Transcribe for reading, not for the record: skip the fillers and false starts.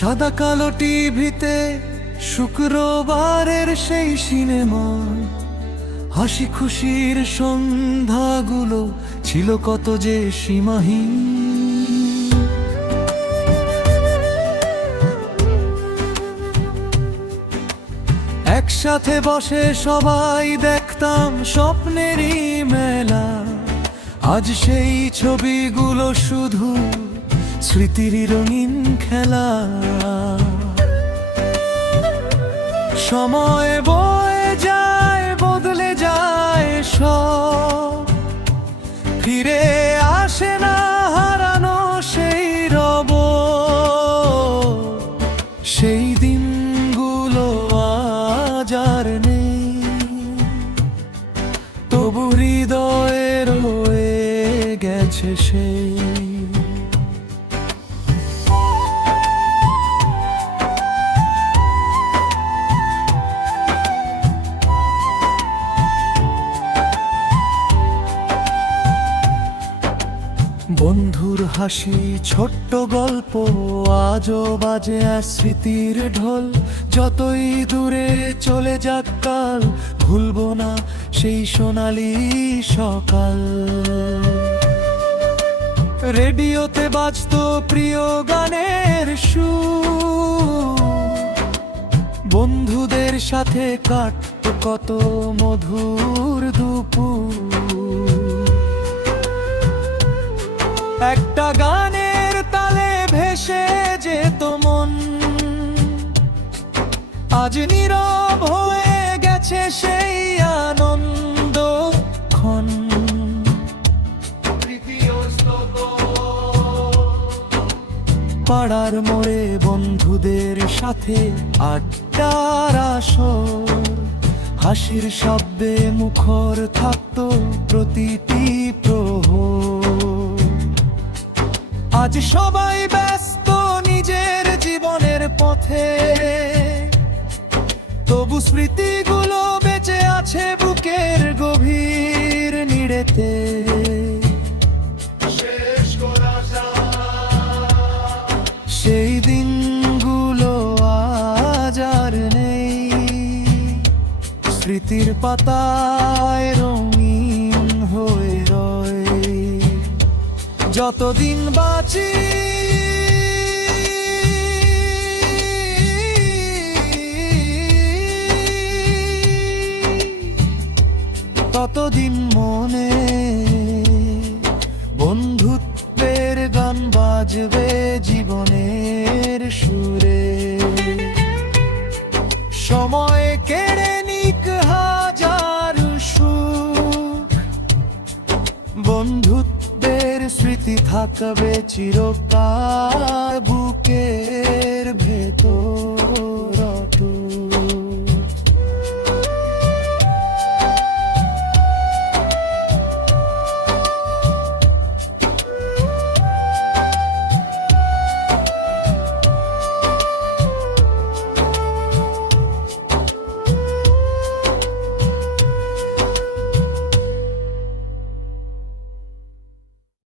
সাদা কালো টিভিতে শুক্রবারের সেই সিনেমা, হাসি খুশির সন্ধ্যাগুলো ছিল কত যে সীমাহীন। একসাথে বসে সবাই দেখতাম স্বপ্নেরই মেলা। আজ সেই ছবিগুলো শুধু স্মৃতির রঙিন খেলা। সময় বয়ে যায়, বদলে যায় সব, ফিরে আসে না হারানো সেই রব। সেই দিনগুলো আজ আর নেই, তবু হৃদয়ে রয়ে গেছে সেই। বন্ধুর হাসি, ছোট্ট গল্প আজও বাজে স্মৃতির ঢোল। যতই দূরে চলে যাক কাল, ভুলবো না সেই সোনালি সকাল। রেডিওতে বাজতো প্রিয় গানের সুর, বন্ধুদের সাথে কাটতো কত মধুর দুপুর। একটা গানের তালে ভেসে যেত মন, আজ নীরব হয়ে গেছে সেই আনন্দক্ষণ। পাড়ার মোড়ে বন্ধুদের সাথে আড্ডার আসর, হাসির শব্দে মুখর থাকতো প্রতিটি প্রহর। আজ সবাই ব্যস্ত নিজের জীবনের পথে, তবু স্মৃতিগুলো বেঁচে আছে বুকের গভীর নিড়েতে। সেই দিনগুলো আজ আর নেই, স্মৃতির পাতায় রঙিন হয়ে রয়। যতদিন বাঁচি ততদিন মনে বন্ধুত্বের গান বাজবে জীবনের সুরে। সময় কেড়ে নিক হাজার সুখ, বন্ধুত্বের স্মৃতি থাকবে চিরকাল বুকের ভেতর।